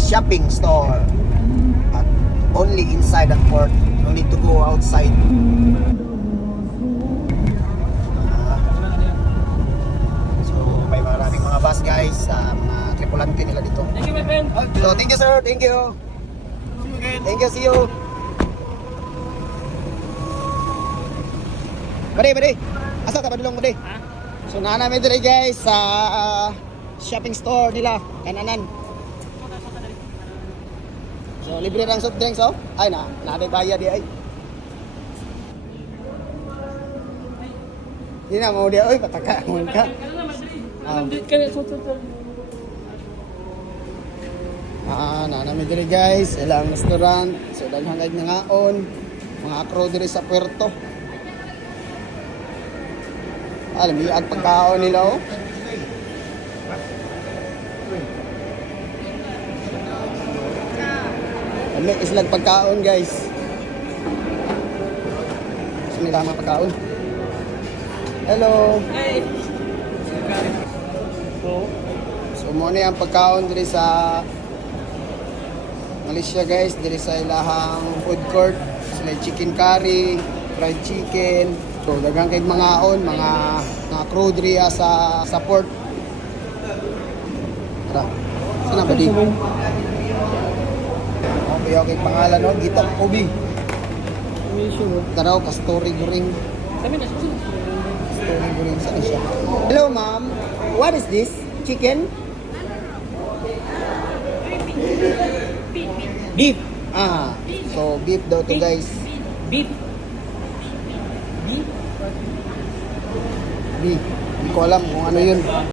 shopping store. At only inside the port. No need to go outside. So may maraming mga bus guys. Mga tripulante nila dito. Thank you, my friend. So thank you sir, thank you. Thank you, see you. Bade. Asa ka padulong bade? Ha? So namin diri guys sa shopping store nila kananan. So libre lang soft drinks oh. Ay na bayad di ay. Di na mo dia oy pataka mo ka. Namin diri guys, ilang restaurant, so daghang kay ngaon, mga crew diri sa puerto. Alam mo, ang pagkaon nila oh. May islang pagkaon guys. Gusto nila mga pagkaon. Hello. Hey. So muna yung pagkaon diri sa Malaysia guys, diri sa ilahang food court. Sila chicken curry, fried chicken. So daghang kay mga crew diri sa port. Tara. Sana ba di? Okay, pangalan no, Gitang Ubi. Taraw ka story guring. Story guring sa siya. Hello ma'am. What is this? Chicken? Beef. So beef daw to guys. Beef. Beef. Hindi ko alam kung ano yun.